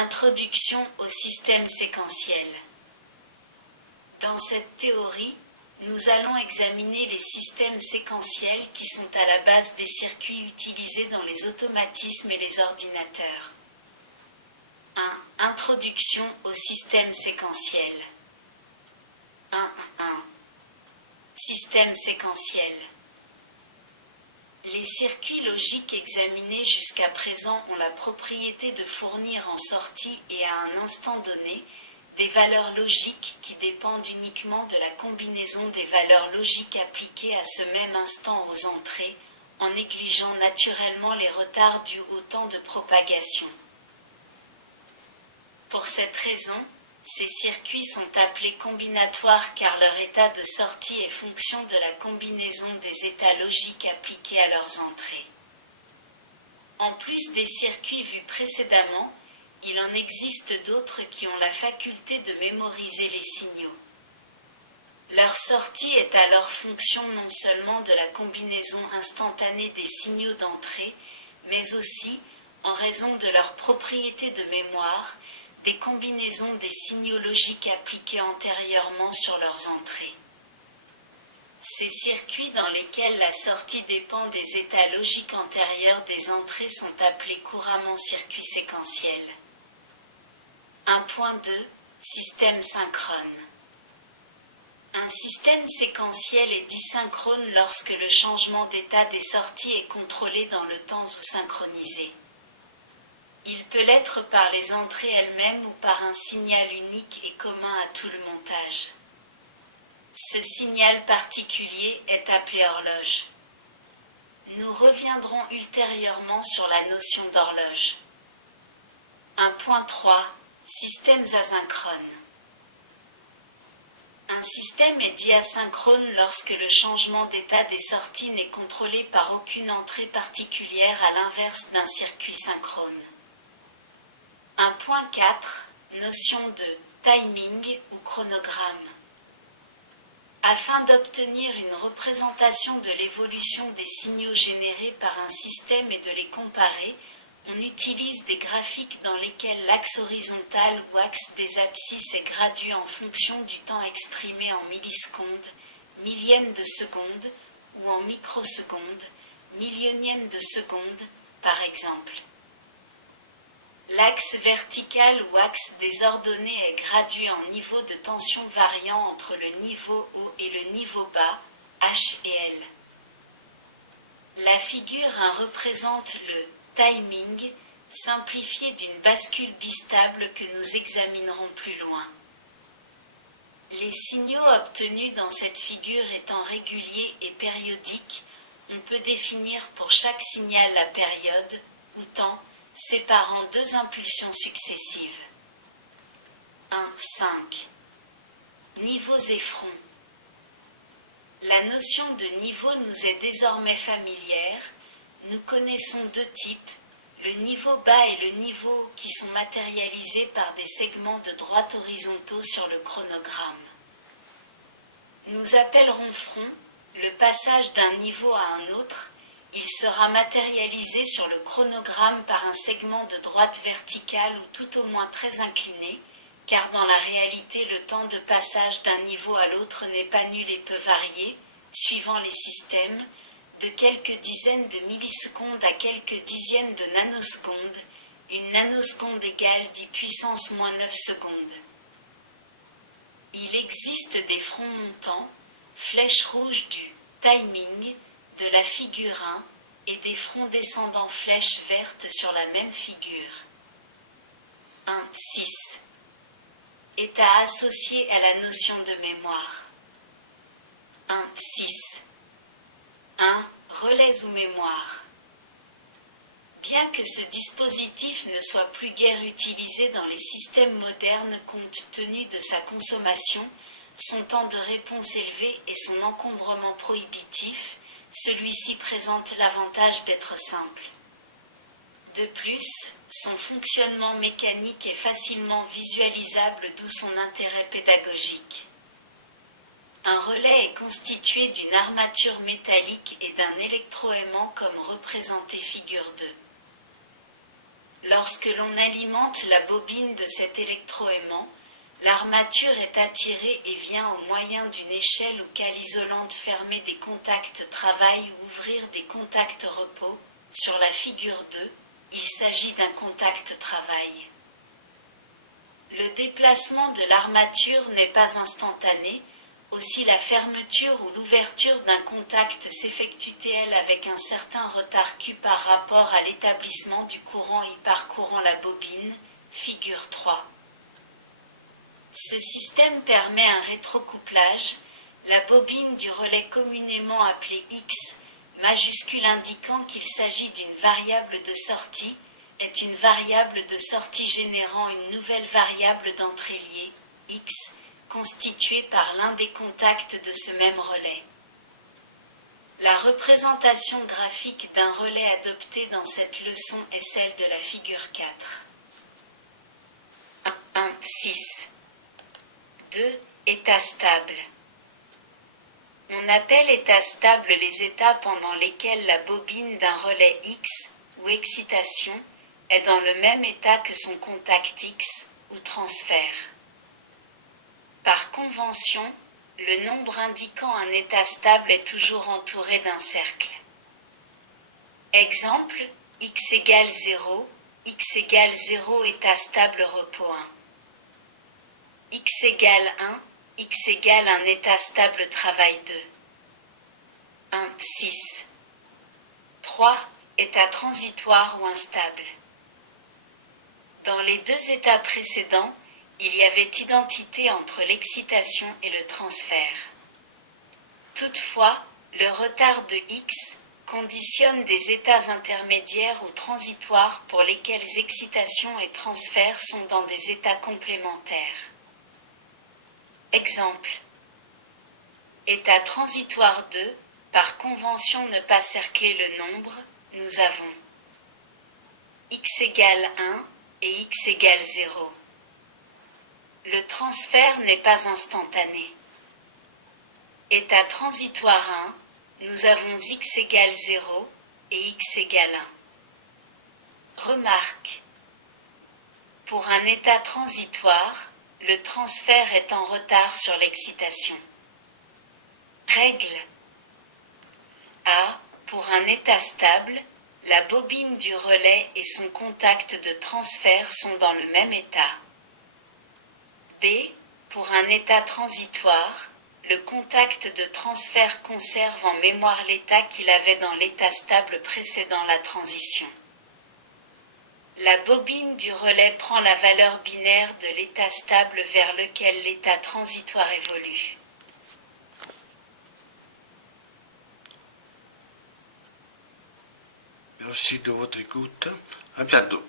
Introduction au système séquentiel. Dans cette théorie, nous allons examiner les systèmes séquentiels qui sont à la base des circuits utilisés dans les automatismes et les ordinateurs. 1. Introduction au système séquentiel. 1.1. Système séquentiel. Les circuits logiques examinés jusqu'à présent ont la propriété de fournir en sortie et à un instant donné, des valeurs logiques qui dépendent uniquement de la combinaison des valeurs logiques appliquées à ce même instant aux entrées, en négligeant naturellement les retards dus au temps de propagation. Pour cette raison, ces circuits sont appelés combinatoires car leur état de sortie est fonction de la combinaison des états logiques appliqués à leurs entrées. En plus des circuits vus précédemment, il en existe d'autres qui ont la faculté de mémoriser les signaux. Leur sortie est alors fonction non seulement de la combinaison instantanée des signaux d'entrée, mais aussi, en raison de leur propriété de mémoire, des combinaisons des signaux logiques appliqués antérieurement sur leurs entrées. Ces circuits dans lesquels la sortie dépend des états logiques antérieurs des entrées sont appelés couramment circuits séquentiels. 1.2. Système synchrone. Un système séquentiel est dit synchrone lorsque le changement d'état des sorties est contrôlé dans le temps ou synchronisé. Il peut l'être par les entrées elles-mêmes ou par un signal unique et commun à tout le montage. Ce signal particulier est appelé horloge. Nous reviendrons ultérieurement sur la notion d'horloge. 1.3. Systèmes asynchrones. Un système est dit asynchrone lorsque le changement d'état des sorties n'est contrôlé par aucune entrée particulière à l'inverse d'un circuit synchrone. 1.4. Notion de timing ou chronogramme. Afin d'obtenir une représentation de l'évolution des signaux générés par un système et de les comparer, on utilise des graphiques dans lesquels l'axe horizontal ou axe des abscisses est gradué en fonction du temps exprimé en millisecondes, millièmes de seconde, ou en microsecondes, millionièmes de seconde, par exemple. L'axe vertical ou axe des ordonnées est gradué en niveau de tension variant entre le niveau haut et le niveau bas, H et L. La figure 1 représente le timing simplifié d'une bascule bistable que nous examinerons plus loin. Les signaux obtenus dans cette figure étant réguliers et périodiques, on peut définir pour chaque signal la période, ou temps, séparant deux impulsions successives. 1.5. Niveaux et fronts. La notion de niveau nous est désormais familière. Nous connaissons deux types, le niveau bas et le niveau qui sont matérialisés par des segments de droite horizontaux sur le chronogramme. Nous appellerons front le passage d'un niveau à un autre. Il sera matérialisé sur le chronogramme par un segment de droite verticale ou tout au moins très incliné, car dans la réalité le temps de passage d'un niveau à l'autre n'est pas nul et peut varier, suivant les systèmes, de quelques dizaines de millisecondes à quelques dixièmes de nanosecondes, une nanoseconde égale 10 puissance moins 9 secondes. Il existe des fronts montants, flèches rouges du timing, de la figure 1, et des fronts descendants flèches vertes sur la même figure. 1.6. État associé à la notion de mémoire. 1.6. 1. Relais ou mémoire. Bien que ce dispositif ne soit plus guère utilisé dans les systèmes modernes compte tenu de sa consommation, son temps de réponse élevé et son encombrement prohibitif, celui-ci présente l'avantage d'être simple. De plus, son fonctionnement mécanique est facilement visualisable, d'où son intérêt pédagogique. Un relais est constitué d'une armature métallique et d'un électroaimant comme représenté figure 2. Lorsque l'on alimente la bobine de cet électroaimant, l'armature est attirée et vient au moyen d'une échelle ou cale isolante fermer des contacts travail ou ouvrir des contacts repos. Sur la figure 2, il s'agit d'un contact travail. Le déplacement de l'armature n'est pas instantané, aussi la fermeture ou l'ouverture d'un contact s'effectue-t-elle avec un certain retard Q par rapport à l'établissement du courant I parcourant la bobine, figure 3. Ce système permet un rétrocouplage, la bobine du relais communément appelée X, majuscule indiquant qu'il s'agit d'une variable de sortie, est une variable de sortie générant une nouvelle variable d'entrée liée, X, constituée par l'un des contacts de ce même relais. La représentation graphique d'un relais adopté dans cette leçon est celle de la figure 4. 1.6. 2. État stable. On appelle état stable les états pendant lesquels la bobine d'un relais X, ou excitation, est dans le même état que son contact X, ou transfert. Par convention, le nombre indiquant un état stable est toujours entouré d'un cercle. Exemple, x égale 0, x égale 0 état stable repos 1. X égale 1, x égale un état stable travail 2. 1, 6. 3. État transitoire ou instable. Dans les deux états précédents, il y avait identité entre l'excitation et le transfert. Toutefois, le retard de x conditionne des états intermédiaires ou transitoires pour lesquels excitation et transfert sont dans des états complémentaires. Exemple. État transitoire 2, par convention ne pas cercler le nombre, nous avons x égale 1 et x égale 0. Le transfert n'est pas instantané. État transitoire 1, nous avons x égale 0 et x égale 1. Remarque. Pour un état transitoire, le transfert est en retard sur l'excitation. Règle. A. Pour un état stable, la bobine du relais et son contact de transfert sont dans le même état. B. Pour un état transitoire, le contact de transfert conserve en mémoire l'état qu'il avait dans l'état stable précédant la transition. La bobine du relais prend la valeur binaire de l'état stable vers lequel l'état transitoire évolue. Merci de votre écoute. À bientôt.